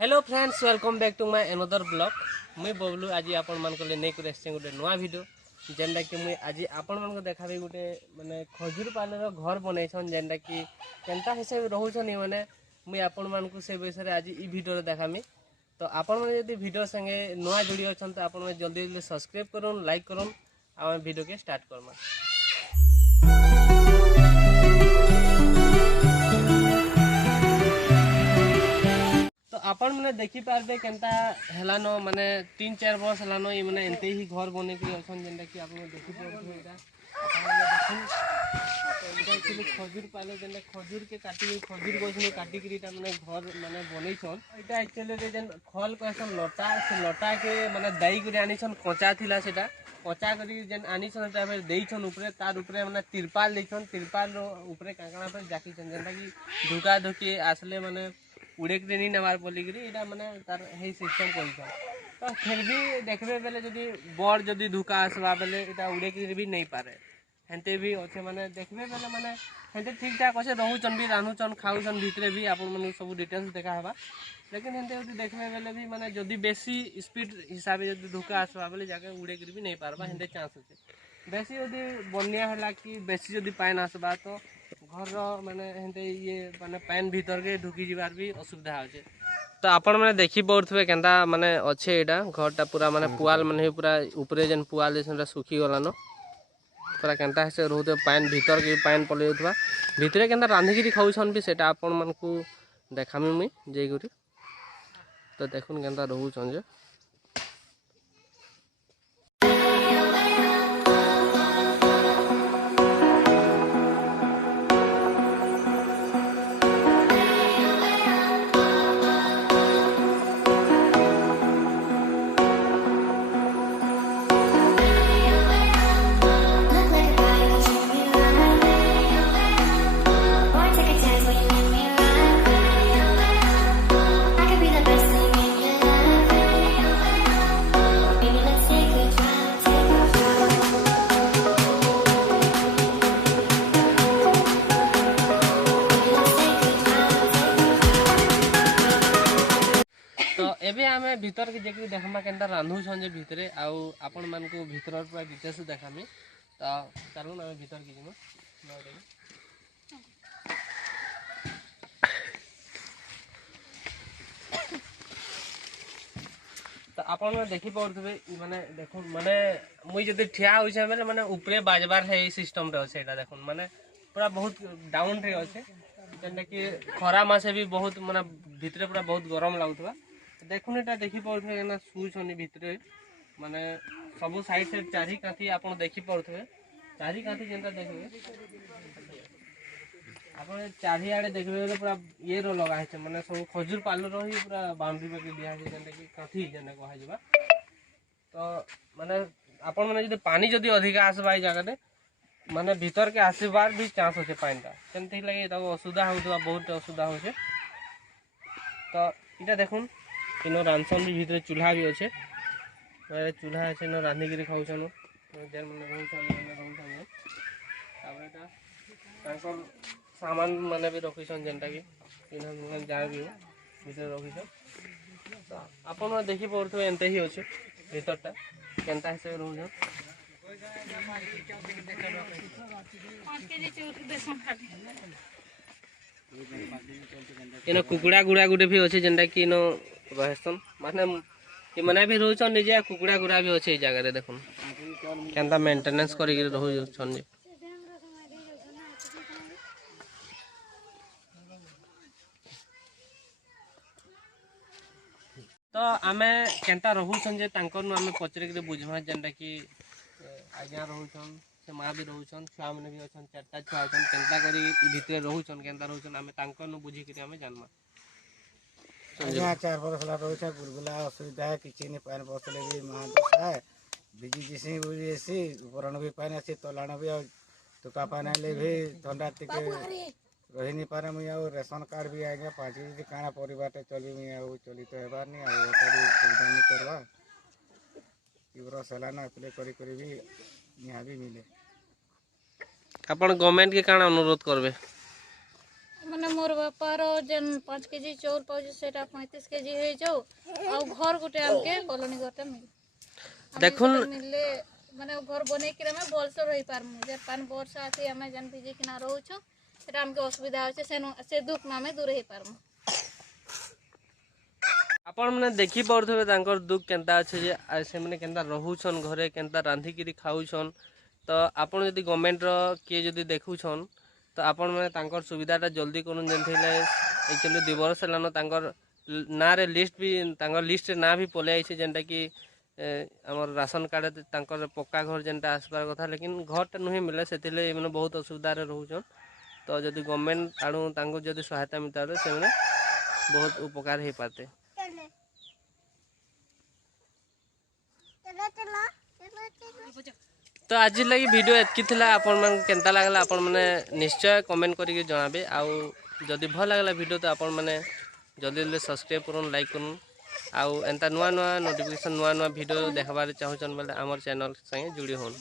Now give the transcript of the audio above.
Hello friends, welcome back to my another blog. मुई बबलू आज आपण मान को नहीं कर गोटे नुआ वीडियो जेनटा कि मुई आज आपण मान को देखाबी गोटे माने खजूर पालर घर बनैछन जेनटा कि केनता हिसाब रहउछन माने मुई आपण मान को से विषय आज ई वीडियो देखामी। तो आपण माने यदि वीडियो संगे नुआ जुड़ी अछन तो आपण माने जल्दी जल्दी सब्सक्राइब करन, लाइक करन आ वीडियो के स्टार्ट करना। आपण मैंने देखी पारे केनता हेलानो माने 3-4 वर्ष हेलानो ये माने एंते ही घर बने के अछन जेंटा कि आपण देखि पड़थि एटा देखुन खजूर पाले जेंटा खजूर के काटी खजूर गछ में काटी करी ता माने घर माने बनैछन। एटा एक्चुअली रे जेन खल कहसन लटा से लटा के माने दाई करी आनिछन, कच्चा थिला सेटा कच्चा करी जेन आनिछन ता फिर देइछन ऊपरे तार ऊपरे माने तिरपाल देइछन, तिरपाल रो ऊपरे कांकणा पर जाकीछन जेंटा कि धुका धुकी आसले माने उड़े के नहीं नवार बोलिकी इटा माने तार हे सिस्टम कर। तो फिर भी देखबे बेले जदि बड़ जदि धुका आसवा बेले इटा उड़े के भी नहीं पारे हेंते भी अच्छे माने देखबे बेले माने हेंते ठीक ठाक अच्छे रहउचन भी रानुचन खाउचन भितरे भी आपण माने सब डिटेल्स देखा हवा। लेकिन हेंते जदि देखबे बेले भी माने जदि बेसी स्पीड हिसाब से जदि धुका आसवा बेले जाके उड़े के भी नहीं पारबा हेंते चांस होचे। बेसी जदि बन्या होला कि बेसी जदि पाइन आसबा तो घर माने हेंते ये माने पैन भीतर के ढुकी जीवार भी असुविधा होचे। तो आपण माने देखि पड़थबे केनता माने अच्छे एटा घरटा पूरा माने पुआल माने पूरा ऊपरे जेन पुआल जेसन सुखी गलानो पूरा केनता से रहते पैन भीतर के पैन पले जाथबा भितरे केनता रांधिकी खाउछन भी सेटा आपण मानकू देखामी मुई जेई गुरी। तो देखुन केनता रहउछन जे एबे आमे भीतर के जेकि देखमा केनता रांधुछन जे भितरे आउ आपण मान को भीतर पूरा डिटेल्स देखामी। तो चलून आमे भीतर की जिमो तो आपण में देखि पड़थबे माने देखुन माने मुई जदि ठिया होइछे बेले माने ऊपरे बाजबार है सिस्टम रे छै एटा देखुन माने पूरा बहुत डाउन रे अछि जेंटा कि खरा मासे भी बहुत माने भितरे पूरा बहुत गरम लागुथबा। देखुन एटा देखि पड़थबे ना सुइछनी भितरे माने सब साइड से चारी काठी आपण देखि पड़थबे चारी काठी जेंटा देखबे आपण चारी आड़े देखबे तो पूरा ये रो लगा है माने सब खजूर पालर रो ही पूरा बाउंड्री पे दिया है जेंटा कि काठी जेंटा कहा जिबा। तो माने आपण माने जदि पानी जदि अधिक आसबा ई जगह रे माने भीतर के आसीबार भी चांस होचे पानीटा केनथि लागि त असुविधा होतबा बहुत असुविधा होचे। तो इटा देखुन इनो रांधसन भी भीतर चूल्हा भी अच्छे चूल्हा अच्छे न रांधी गिरी खाउछन जेन माने रहउछन तापर सामान माने भी रखिछन जेनटा कि इनन जा भी भीतर रखिछन। तो आपण देखि पड़थबे एंते ही अच्छे भीतरटा केनता से रहउछन। इनो कुकुड़ा गुड़ा गुडे भी अच्छे जेनटा कि इनो रहसन माने ये मने भी रहउछन निजे कुकुड़ा गुड़ा भी अच्छे जगह रे देखुन केनता मेंटेनेंस करि के रहउछन जे। तो आमे केनता रहउछन जे तांकर नु आमे पचरे के बुझमा जेनटा कि आज्ञा रहउछन से मां भी रहउछन छुआ माने भी अछन चारटा छुआ अछन केनता करी भितरे रहउछन केनता रहउछन आमे तांकर नु बुझी के आमे जानमा। आज्ञा 4 वर्ष ला रहउछन गुलगुला असुविधा है किछि ने पान बसले भी महा दशा है बिजी जिसी बुझेसी उपरण भी पानी अछि तलाण भी तुका पानी ले भी ठंडा टिके रही नहीं पारे मुई आ रेशन कार्ड भी आज्ञा 5 दिन काना परिवार चली मुई आ चली तो हेबार नहीं आ सुविधा नहीं करवा तीव्र सलाना अप्लाई करी भी यहाँ भी मिले। आपण गवर्नमेंट के काना अनुरोध करबे माने मोर बापार जेन 5 केजी चाउल पाउछ सेटा 35 केजी हे जाऊ आ घर गुटे हमके कॉलोनी गोटे मिल देखुन मिलले माने घर बने के में बोलसो रही पारमु जे पान वर्षा आथि हमें जन पीजी किना रहउछ सेटा हमके असुविधा होछ से दुख ना में दूर हे पारमु। आपण मैंने देखी पड़े तांकर दुख केनता अच्छे जे से मैंने केनता रहूछन घरे केनता रांधिकी खाऊछन तो आपण यदि गवर्नमेंट रो किए यदि देखुछन तो आपण मैंने तांकर सुविधाटा जल्दी करूँ जेनथिले एक्चुअली 2 वर्ष हेलानो तांकर ना रे लिस्ट भी तांकर लिस्ट ना भी पले आइছে जेनटा कि हमर राशन कार्ड तांकर पक्का घर जेनटा आसबार कथा लेकिन घरटा नुहे मिले सेथिले मैंने बहुत असुविधा रे रहूछन तो यदि गवर्नमेंट आड़ू तांको यदि सहायता मिलता से मैंने बहुत उपकार हो पाते। तो आज लगी वीडियो एतकी थिला आपण मन केनता लागला आपण माने निश्चय कमेंट करके जणाबे आउ जदि भल लागला वीडियो तो आपण माने जल्दी जल्दी सब्सक्राइब करूँ लाइक करूँ आउ एंता नुआ नुआ नोटिफिकेशन नुआ नुआ वीडियो देखबार चाहूछन बोले हमर चैनल संगे जुड़ी होन।